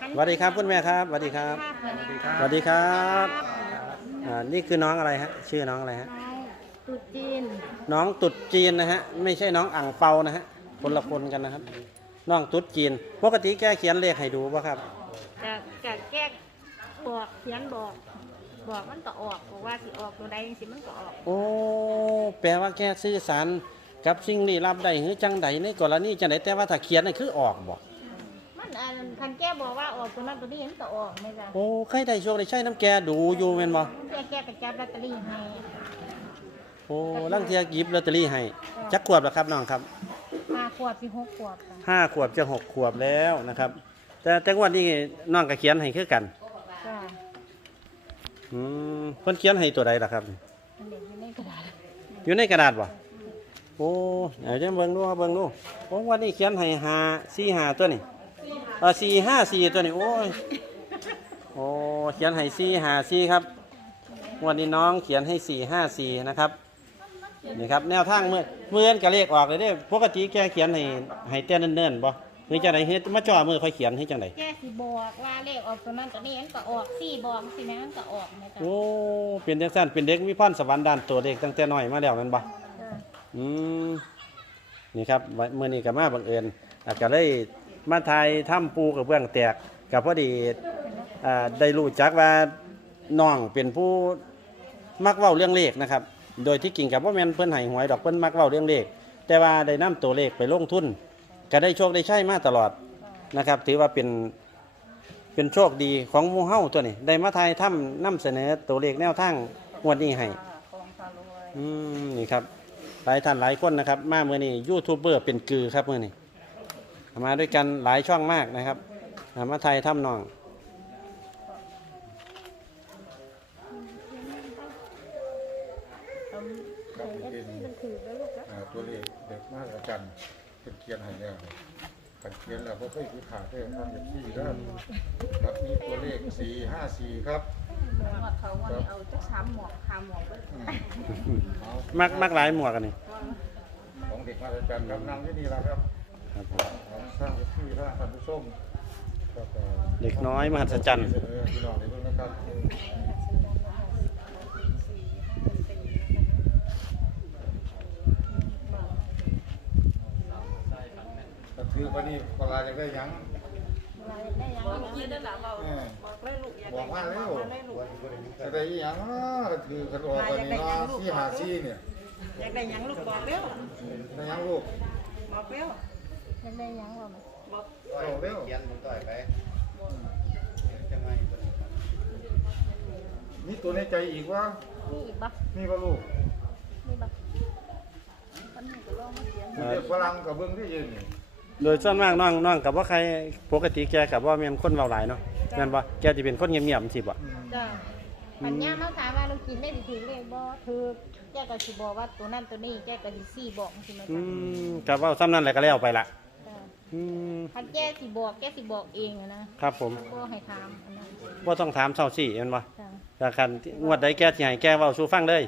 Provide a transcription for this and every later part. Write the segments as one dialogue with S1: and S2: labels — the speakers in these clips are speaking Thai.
S1: สวัสดีครับคุณแม่ครับสวัสดีครับสวัสดีครับนี่คือน้องอะไรฮะชื่อน้องอะไรฮะ
S2: ตุ๊ดจีน
S1: น้องตุ๊ดจีนนะฮะไม่ใช่น้องอ่างเปานะฮะคนละคนกันนะครับน้องตุ๊ดจีนปกติแกเขียนเลขให้ดูป่ะครับ
S2: จะแก้บอกเขียนบอกมันก็ออกบอกว่าสิออกตัวใดสิมันก็ออก
S1: โอ้แปลว่าแกสื่อสารกับสิ่งลี้ลับได้หรือจังใดในกรณีจังใดแต่ว่าถ้าเขียนนี่คือออกบ่
S2: มันคันแก้บอกว่าออกตัวนั้นตัวนี้มันก็ออกไม่จ้ะ
S1: โอ้ใครได้โชคได้ใช้น้ำแกดูอยู่แม่นบ่
S2: แก้กระจับลอตเตอรี่ให้
S1: โอ้ลังเทียหยิบลอตเตอรี่ให้จักขวบแล้วครับน้องครับ
S2: 5 ขวบสิ6 ขวบ
S1: 5 ขวบจะ6 ขวบแล้วนะครับแต่งวดนี้น้องก็เขียนให้คือกัน
S2: จ้ะ
S1: เพิ่นเขียนให้ตัวใดล่ะครับ
S2: มันเด็กอยู่ในกระดาษ
S1: อยู่ในกระดาษบ่โอ้เดี๋ยวจะเบิ่งดูครับเบิ่งดูโอ้วันนี้เขียนให้5 4 5ตัวนี่4 5 4ตัวนี่โอ้ยโอ้เขียนให้4 5 4ครับวันนี้น้องเขียนให้4 5 4นะครับนี่ครับแนวทางเมื่อนกับเลขออกเลยเด้ปกติแกเขียนให้แต่เนิ่นๆบ่หรือจังได๋เฮ็ดมาจ่อมือค่อยเขียนให้จังได๋
S2: แก้สิบอกว่าเลขออกตัวนั้นตัวนี้มันก็ออก4บอกสิแม่มันก็ออกแม่จ้ะ
S1: โอ้เป็นจังซั่นเป็นเด็กมีพรสวรรค์ด้านตัวเลขตั้งแต่น้อยมาแล้วแม่นบ่นี่ครับมื้อนี้ก็มาบังเอิญก็เลยมาถ่ายถ้ำปูกับเบื้องแตกก็พอดีได้รู้จักว่าน้องเป็นผู้มักเว้าเรื่องเลขนะครับโดยที่กิ่งกับว่าแม่นเพิ่นให้หวยดอกเพิ่นมักเว้าเรื่องเลขแต่ว่าได้นำตัวเลขไปลงทุนก็ได้โชคได้ใช้มาตลอดนะครับถือว่าเป็นโชคดีของหมู่เฮาตัวนี้ได้มาถ่ายถ้ำนำเสนอตัวเลขแนวทางงวดนี้ให้นี่ครับหลายท่านหลายคนนะครับมาเมื่อนี้ยูทูบเบอร์เป็นกือครับเมื่อนี้มาด้วยกันหลายช่องมากนะครับมาไทยถ้ำนอง
S3: ตัวเลขเด็กมากอาจารย์เป็นเขียนให้แล้วการเขียนแล้วก็ค่อยคือขาดได้ทำอย่างที่แล้วครับมีตัวเลข4 5 4ครับ
S2: เขาวันเอาจัก3 หมวก5 หมวก
S1: มักหลายหมวกกันนี่
S3: ของเด็กมากอาจารย์ครับนั่งที่นี่แล้วครับสร้างที่สร้างพันธุ์ส้ม
S1: เด็กน้อยมหัศจรรย์
S3: พี่น้องในเรื่องนะครับคือวันนี้ปลาจะได้ยังบอกว่าแล้วจะได้ยังคือขนมวันนี้4 5 4เนี่ย
S2: อยากได้ยังลูกบอกเร็ว
S3: ได้ยังลูก
S2: บอกเร็วอยากได้ยังบอก
S3: เร็วเขียนมันต่อยไปนี่ตัวในใจอีกวะ
S2: นี่อีกปะ
S3: นี่ปะลูก
S2: นี่ปะคนหนึ่งก็ลองมาเขียน
S3: เด็กฝรั่งกับเบิ้งที่ยืน
S1: โดยส่วนมากน้องกับว่าใครปกติแกกับว่าเป็นคนเว้าหลายเนาะนั่นบ่แกจะเป็นคนเงียบๆสิบ่
S2: จ้ะปัญญามาถามว่าเรากินได้ถือเลขบ่ถือแกก็สิบอกว่าตัวนั้นตัวนี้แกก็สิบอกสิมา
S1: กับว่าซ้ำนั่นแหละก็แล้วไปละ
S2: คันแกสิบอกเองนะครับ
S1: ผม
S2: บ่ให้ถาม
S1: บ่ต้องถามเช้าสิแม่นบ่แต่คันงวดใดแกสิให้แกเว้าสู่ฟังเลย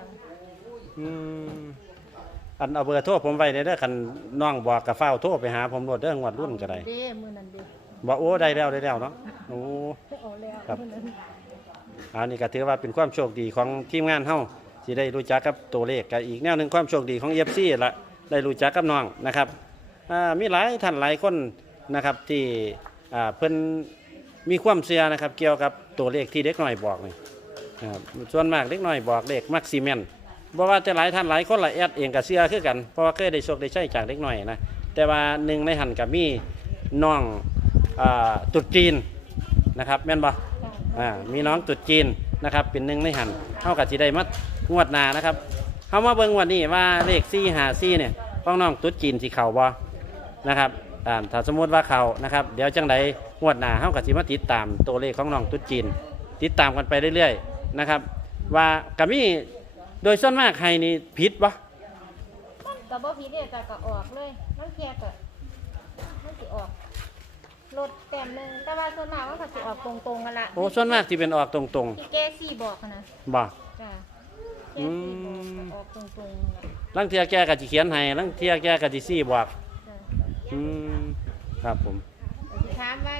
S1: อันเอาเบอร์โทรผมไว้เด้อคันน้องบอกกับเฝ้าโทรไปหาผมโลดเด้องวดรุ่นก็ได้
S2: เด้มื้อนั้นเด้
S1: บอกโอ้ได้แล้วเนาะโอ้ครับอันนี้ก็ถือว่าเป็นความโชคดีของทีมงานเฮาที่ได้รู้จักกับตัวเลขกับอีกแนวนึงความโชคดีของ FC ละได้รู้จักกับน้องนะครับมีหลายท่านหลายคนนะครับที่เพิ่นมีความเชื่อนะครับเกี่ยวกับตัวเลขที่เด็กน้อยบอกนี่ส่วนมากเด็กน้อยบอกเลขมักซิเมนบอกว่าจะหลายท่านหลายคนละแอดเองกับเชื่อคือกันเพราะว่าเคยได้โชคได้ใช้จากเด็กน้อยนะแต่ว่าหนึ่งในหันกับมีน้องตุ๊ดจีนนะครับแม่นบ่มีน้องตุ๊ดจีนนะครับเป็นหนึ่งในหันเท่ากับที่ได้มางวดหน้านะครับเขามาเบิ่งวันนี้ว่าเลข4 5 4เนี่ยของน้องตุ๊ดจีนสิเข้าบ่นะครับถ้าสมมติว่าเข้านะครับเดี๋ยวจังใดงวดหน้าเฮาก็สิมาติดตามตัวเลขของน้องตุ๊ดจีนติดตามกันไปเรื่อยๆนะครับว่าก็มีโดยส่วนมากให้นี่ผิดปะ
S2: ก็บ่ผิดเด้แต่ก็ออกเลยมันแค่ก็มันสิออกรถแต้มนึงแต่ว่าส่วนมากมันก็สิออกตรงๆกันละ
S1: โอ้ส่วนมากที่เป็นออกตรง
S2: ๆที่แก้4บอกนะ
S1: บ่
S2: จ้ะแก้4บอกออกตรงๆน่ะ
S1: ลังเที่ยแกก็สิเขียนให้ลังเที่ยแกก็สิ4บอกครับผม
S2: ถามว่าอี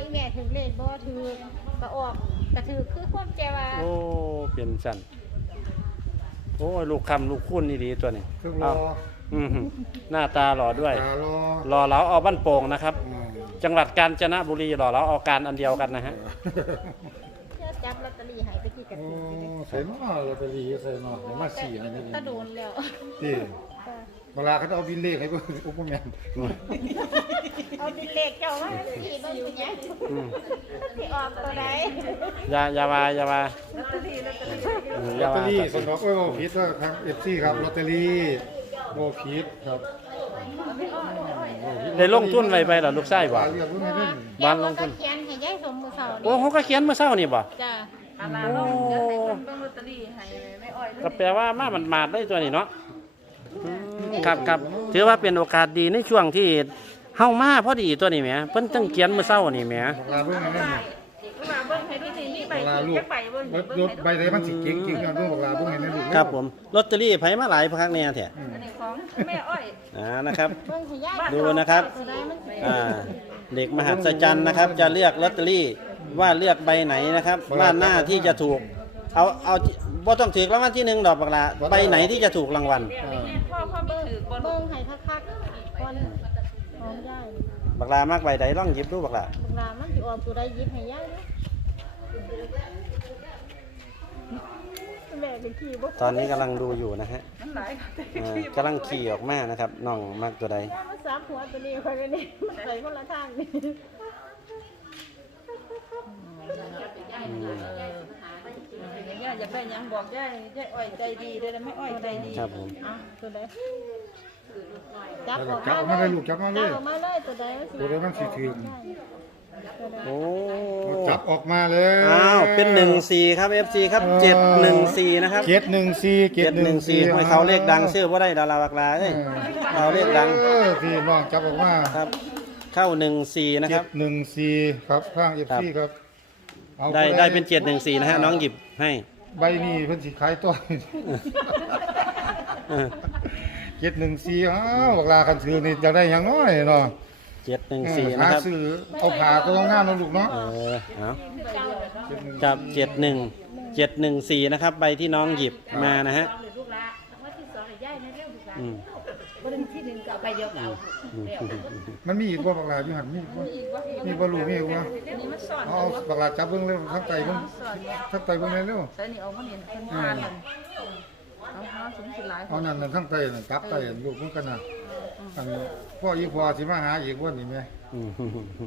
S2: แม่ถือเลขบ่ถือก็ออกก็ถือคือความแกว่า
S1: โอ้เป็นสั่นโอ้ยลูกคำลูกคุ้นนี่ดีตัวนี้
S3: เครื่องร
S1: เอา
S3: อ
S1: อืมหน้าตาหล่อด้วย
S3: ตารอ
S1: หล่อเหลาเอาบ้านโป่งนะครับ
S3: อืม
S1: จังหวัดกาญจนบุรีหล่อเหลาเอาการอันเดียวกันนะฮะ
S2: เชื่อจับลอตเตอรี่ให้ตะกี้ก็
S3: โอ้
S2: ถืออยู่
S3: ใส่มาลอตเตอรี่ใส่มาเดี๋ยวมาสี่อันนี้
S2: ตะโดนแล้ว
S3: ที่เวลาเขาจะเอาบินเลขให้เพิ่นอุปแมน
S2: เอาดิเลขเจ้ามาสิเบิ่งเป็นหยัง
S1: อืม
S2: สิออกตัวใด
S1: อย่าว่า
S3: ลอ
S1: อย่า
S3: ตเตอ
S1: ว่า
S3: รี่สำหรับโอ้ผิดว่าครับเอฟซีครับลอตเตอรี่โอ้ผิดครับ
S1: ได้ลงทุนไว้ไปเหรอลูกชายบ่
S3: เรียกว่าไงนี่
S1: บ้านลงทุน
S2: เขียนให้ยายสมมือเสา
S1: โอ้เขาก็เขียนเมื่อเช้านี่บ่
S2: จ้า
S1: โอ้ก็แปลว่ามามันมาดได้ตัวนี้เนาะอืมครับถือว่าเป็นโอกาสดีในช่วงที่เฮามาพอดีตัวนี้แหมเพิ่นตั้งเขียนเมื่อเช้านี่แหม
S3: บอกลาเบิ่งนั่นนี่
S4: มาเบิ่งให้ดูสิมีใบ
S3: บอกลาลูก
S4: จักใบเบิ่ง
S3: รถใบใดมันสิเก่งๆกันเบิ่งบอกลาเบิ่งให้แน่ลูก
S1: ครับผมลอตเตอรี่ไผมาหลายพักแน่แท้
S4: อันนี้ของแม่อ้อย
S1: นะครับ
S2: เบิ่งให้ยาย
S1: ดูนะครับ
S2: ตัวใดมันสิ
S1: เด็กมหัศจรรย์นะครับ จะเลือกลอตเตอรี่ว่าเลือกใบไหนนะครับว่าหน้าที่จะถูกเอาบ่ต้องถือรางวัลที่หนึ่งดอกบักละใบไหนที่จะถูกรางวัล
S4: พ่อมีถือบ่ลู
S2: เบิ่
S4: ก
S2: งให้คักๆก่อนของยาย
S1: บักลามากใบใดล่องหยิบดูบักละ
S2: เวลามันสิออกตัวใดหยิบให้ยายเนาะแม่เป็นขี้บ่
S1: ตอนนี้กำลังดูอยู่นะฮะ
S4: มันหลายค่ะแต่
S1: กำลังขี่ออกมานะครับน้องมากตัวใด
S2: มันสามหัวตัวนี้ค่อยไปนี่มันไปคนละทางนี่
S4: ย่าอยากได้หยังบอกย่ายอ้อยใจดีเด้อไม่อ้อยใจดี
S1: ครับผม
S2: อ่ะตัวใดจับออก
S3: จับออกมาเลยลูกจับมาเล
S2: จับ
S3: ย
S2: ออกมาเลยตัวใดมันสิ
S3: ตัวใดมันสิถึง
S2: ตัวใด
S1: โอ้
S3: จับออกมาเลย
S1: อ้าวเป็น14ครับ FC ครับ714นะครับ
S3: 714
S1: ไม่เขาเลขดังชื่อว่าได้ดาราบักลาเอ้ยเขาเลขดัง
S3: พี่น้องจับออกมา
S1: ครับเข้า14นะครับ
S3: 714ครับข้างเอฟซีครับเอา
S1: ได้เป็น714นะฮะน้องหยิบให้
S3: ใบนี้เพิ่นสิขายตัว
S1: เออ
S3: 714อ้าวบอกลากันถือนี่จะได้หยังน้อยเนาะ
S1: 714
S3: หา
S1: นะครับ
S3: ซื้อเอาผ้าตัวงามเนาะลูกเนาะ
S1: เอากับ714นะครับใบที่น้องหยิบมานะฮะ
S4: ลูกละว่าที่2ให้ย่ายนะเร็วลูกละ
S1: อืม
S4: บ่ได้ที่1ก็เอาใบเดียวก็เอา
S1: อืม
S3: มันมีอีกบ่บักลาอยู่หั่นมีบ่ลูกมีอีกบ่
S4: อันนี้มันซ่อน
S3: เอาบักลาจับเบิ่งเร็วทั้งไตเบิ่งทั้งไตเบิ่งเร็ว
S4: ใส่นี่เอามาเห็นเป็นทานกันเอาสูงสิหลาย
S3: เอานั่นทั้งไตนั่นตับไตลูกมันกันน่ะอันพ่ออีพ่อสิมาหาอีกว่านี่แม่
S1: อืม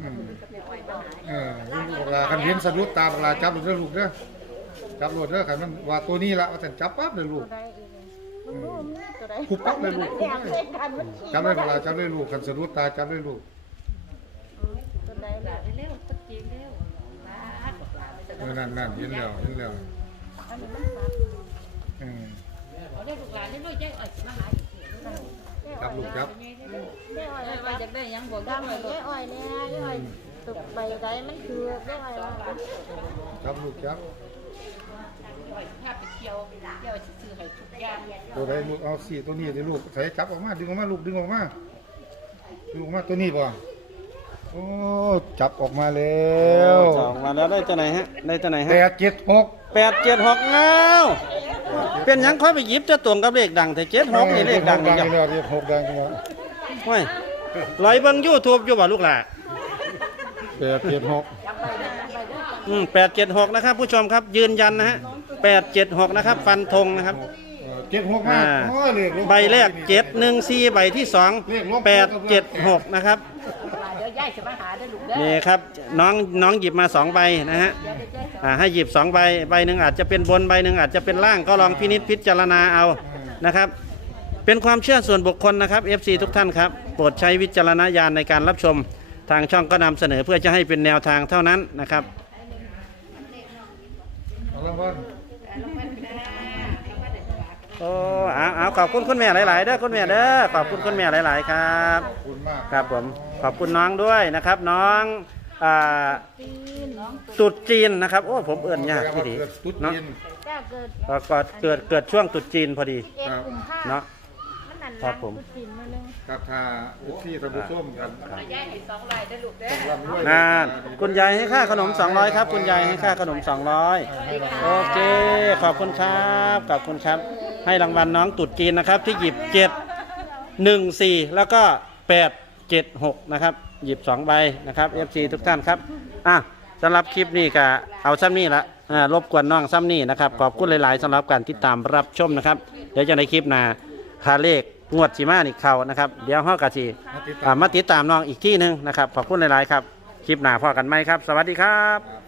S3: บักลาคันเห็นสะดุดตาบักลาจับเด้อลูกเด้อจับรถเด้อคันมันว่าตัวนี้ละว่าแต่จับปั๊บเลยลูก
S2: ตัวใดอีกมันรู้มันตัวใด
S3: คุบปั๊บเลยลูก
S2: แอบใส่กันมันขี้
S3: จับเลยบักลาจับเลยลูกคันสะดุดตาจับเลยลูก
S2: ตัวใดล่ะ
S4: เร็วๆสักเกมเร็วลาดบอกลาไปจะ
S3: นั่นเห็นแล้ว
S2: อันนี้มันสับ
S3: อืม
S4: เอาเร็วลูกหลานเร็วๆย่ายอ้อยสิมาหา
S3: จับลูกจับ
S2: แม่อ้อย
S4: ย่ายว่าอยากได้หยังบอก
S2: ดำ
S4: ย่า
S2: ให้
S4: อ้อย
S2: แม่อ้อยเนี่ยแม่อ้อยตกใบใดมันคือแม่อ้อยว่า
S3: จับลูกจับ
S4: พาไปเที่ยวเที่ยวซื้อให้ทุกอย่าง
S3: ตัวใดลูกเอาสี่ตัวนี้ดิลูกใส่จับออกมาดึงออกมาลูกดึงออกมาดึงออกมาตัวนี้ป่ะโอ้จับออกมาแล้ว
S1: สองมาแล้วได้ตัวไหนฮะได้ตัวไหนฮะ
S3: 876
S1: 876แล้วเป็นหยังค่อยไปหยิบจะตรงกับเลขดังแต่76นี่เลขดังนี่จ้ะ
S3: แล้วเรียก6ดังแล้ว
S1: โอ้ยลอยเบิ่ง YouTube อยู่บ่ลูกหล่ะ
S3: 876
S1: 876นะครับผู้ชมครับยืนยันนะฮะ876นะครับฟันธงนะครับ
S3: 76มาโอ้เลขลง
S1: ใบแรก714ใบที่2 876นะครับ
S4: เดี๋ยวย่ายจะมาหาได้ลูกเด้อ
S1: นี่ครับน้องหยิบมา2ใบนะฮะให้หยิบ2ใบใบหนึ่งอาจจะเป็นบนใบหนึ่งอาจจะเป็นล่างก็ลองพินิจพิจารณาเอานะครับ เป็นความเชื่อส่วนบุคคลนะครับ FC ทุกท่านครับโปรดใช้วิจารณญาณในการรับชมทางช่องก็นำเสนอเพื่อจะให้เป็นแนวทางเท่านั้นนะครับ
S3: เอารางวัล
S1: โอ้เอาขอบคุณคุณแม่หลายๆเด้อคุณแม่เด้อขอบคุณคุณแม่หลายๆครับ
S3: ขอบคุณมาก
S1: ครับผมขอบคุณน้องด้วยนะครับ น้องตรุษจีนนะครับโอ้ผมเอื้อนยากที่ดี
S3: ตุ๊ด
S1: เนาะ
S3: จีน
S2: จ้าเกิด
S1: ก็เกิดช่วงตรุษจีนพอดี
S2: กุมภา
S1: เนาะ
S2: มันนั่น
S1: ครับผม
S2: พุทธินมานึง
S3: ครับถ้าที่ท่านผู้ชมกัน
S4: ยายให้2รายได้อลูกเด้อ
S3: ต้องร่ำรวย
S1: งานคุณยายให้ค่าขนม200ครับคุณยายให้ค่าขนม200โอเคขอบคุณครับขอบคุณครับ ให้รางวัลน้องตุ๊ดจีนนะครับที่หยิบ714แล้วก็876นะครับหยิบ2ใบนะครับ FC ทุกท่านครับอ่ะสำหรับคลิปนี้ก็เอาซ้ำนี่ละรบกวนน้องซ้ำนี่นะครับขอบคุณหลายๆสำหรับการติดตามรับชมนะครับเดี๋ยวจะในคลิปหน้าคาเลขงวดสีมาอีกเขานะครับเดี๋ยวเฮากะสิมาติดตามน้องอีกที่หนึงนะครับขอบคุณหลายๆครับคลิปหน้าพอกันไหมครับ สวัสดีครับ